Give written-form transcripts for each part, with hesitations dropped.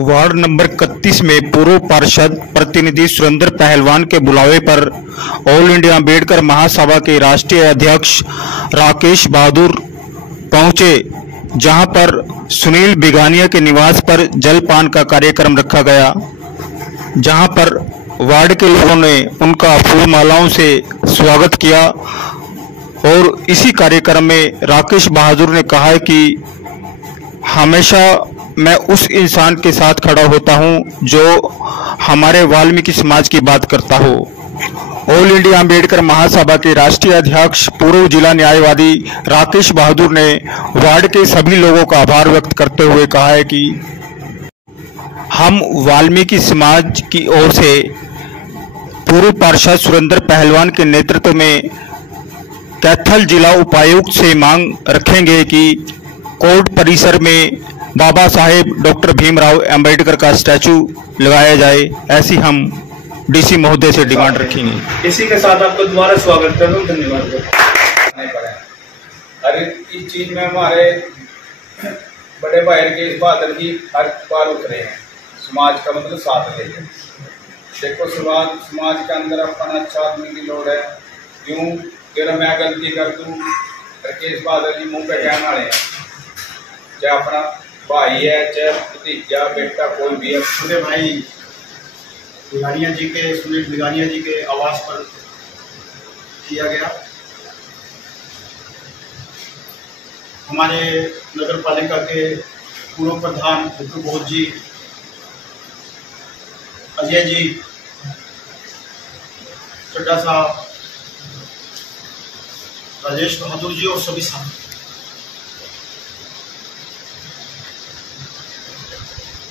Ward number 31 में पूर्व पार्षद प्रतिनिधि सुरेंद्र पहलवान के बुलावे पर ऑल इंडिया अम्बेडकर महासभा के राष्ट्रीय अध्यक्ष राकेश बहादुर पहुंचे, जहां पर सुनील बिगानिया के निवास पर जलपान का कार्यक्रम रखा गया, जहां पर वार्ड के लोगों ने उनका फूल मालाओं से स्वागत किया। और इसी कार्यक्रम में राकेश बहादुर ने कहा है कि हमेशा मैं उस इंसान के साथ खड़ा होता हूं जो हमारे वाल्मीकि समाज की बात करता हो। ऑल इंडिया अम्बेडकर महासभा के राष्ट्रीय अध्यक्ष पूर्व जिला न्यायवादी राकेश बहादुर ने वार्ड के सभी लोगों का आभार व्यक्त करते हुए कहा है कि हम वाल्मीकि समाज की ओर से पूर्व पार्षद सुरेंद्र पहलवान के नेतृत्व में कैथल जिला उपायुक्त से मांग रखेंगे कि कोर्ट परिसर में बाबा साहेब डॉक्टर भीमराव अंबेडकर का स्टैचू लगाया जाए, ऐसी हम डीसी महोदय से डिमांड रखेंगे। इसी के साथ आपको दोबारा स्वागत कर दूं, धन्यवाद। हर एक चीज में हमारे बड़े भाई के बहादुर जी हर बार उतरे हैं, समाज का मतलब साथ लेते हैं। देखो समाज के अंदर अपना अच्छा आदमी की लोड़ है। क्यों अगर मैं गलती कर दूं, राकेश बहादुर जी मुंह पे कहने वाले हैं, चाहे अपना भाई है चाहे भतीजा बेटा कोई भी है। छोटे भाई बिगानिया जी के, सुनील बिगानिया जी के आवास पर किया गया। हमारे नगर पालिका के पूर्व प्रधान डॉक्टर बोध जी, अजय जी, चड्डा साहब, राजेश बहादुर जी और सभी साथी।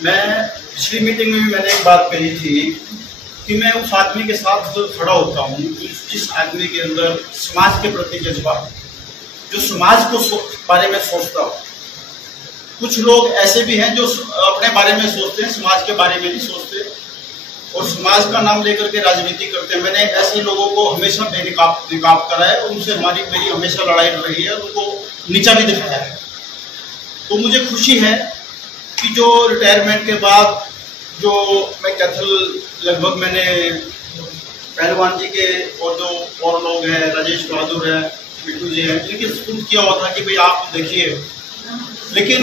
मैं पिछली मीटिंग में भी मैंने एक बात कही थी कि मैं उस आदमी के साथ जो खड़ा होता हूँ, जिस आदमी के अंदर समाज के प्रति जज्बा, जो समाज को बारे में सोचता हो। कुछ लोग ऐसे भी हैं जो अपने बारे में सोचते हैं, समाज के बारे में नहीं सोचते और समाज का नाम लेकर के राजनीति करते हैं। मैंने ऐसे लोगों को हमेशा बेनकाब करा है और उनसे मेरी हमेशा लड़ाई रही है, उनको नीचा भी दिखाया है। तो मुझे खुशी है कि जो रिटायरमेंट के बाद जो मैं कैथल लगभग मैंने पहलवान जी के और जो और लोग हैं, राजेश बहादुर है, बिट्टू जी हैं, इनके स्कूल किया हुआ था कि भाई आप देखिए। लेकिन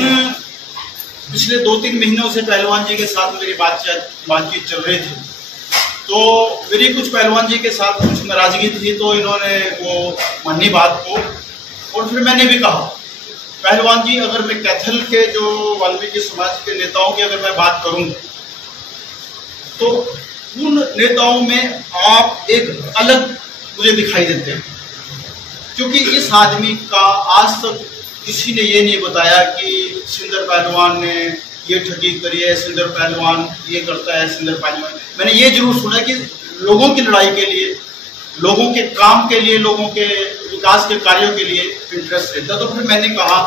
पिछले 2-3 महीनों से पहलवान जी के साथ मेरी बातचीत चल रही थी, तो मेरी कुछ पहलवान जी के साथ कुछ नाराजगी थी, तो इन्होंने वो मानी बात को। और फिर मैंने भी कहा, पहलवान जी अगर मैं कैथल के जो वाल्मीकि समाज के नेताओं की अगर मैं बात करूं तो उन नेताओं में आप एक अलग मुझे दिखाई देते हैं, क्योंकि इस आदमी का आज तक किसी ने ये नहीं बताया कि सुरेंद्र पहलवान ने ये ठगी करी है, सुरेंद्र पहलवान ये करता है, सुरेंद्र पहलवान। मैंने ये जरूर सुना कि लोगों की लड़ाई के लिए, लोगों के काम के लिए, लोगों के विकास के कार्यों के लिए इंटरेस्ट रहता। तो फिर मैंने कहा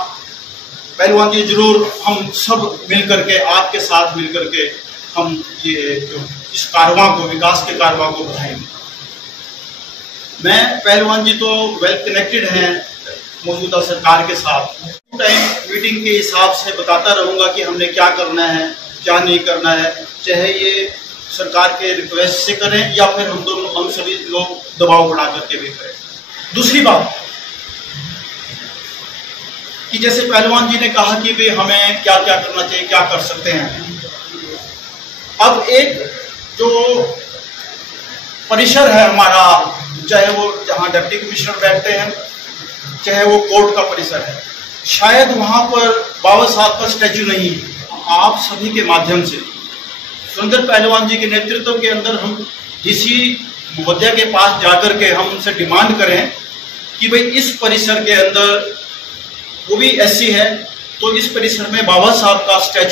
पहलवान जी जरूर हम सब मिलकर के, आपके साथ मिलकर के हम ये इस कारवां को, विकास के कारवां को बढ़ाएंगे। मैं पहलवान जी तो वेल कनेक्टेड हैं मौजूदा सरकार के साथ। टाइम मीटिंग के हिसाब से बताता रहूंगा कि हमने क्या करना है, क्या नहीं करना है, चाहे ये सरकार के रिक्वेस्ट से करें या फिर हम सभी लोग दबाव बढ़ा करके भी करें। दूसरी बात कि जैसे पहलवान जी ने कहा कि भाई हमें क्या क्या करना चाहिए, क्या कर सकते हैं। अब एक जो परिसर है हमारा, चाहे वो जहां डिप्टी कमिश्नर बैठते हैं, चाहे वो कोर्ट का परिसर है, शायद वहां पर बाबा साहब का स्टैचू नहीं है। आप सभी के माध्यम से सुरेंद्र पहलवान जी के नेतृत्व के अंदर हम डीसी महोदय के पास जाकर के हम उनसे डिमांड करें कि भाई इस परिसर के अंदर, वो भी ऐसी है तो इस परिसर में बाबा साहब का स्टैचू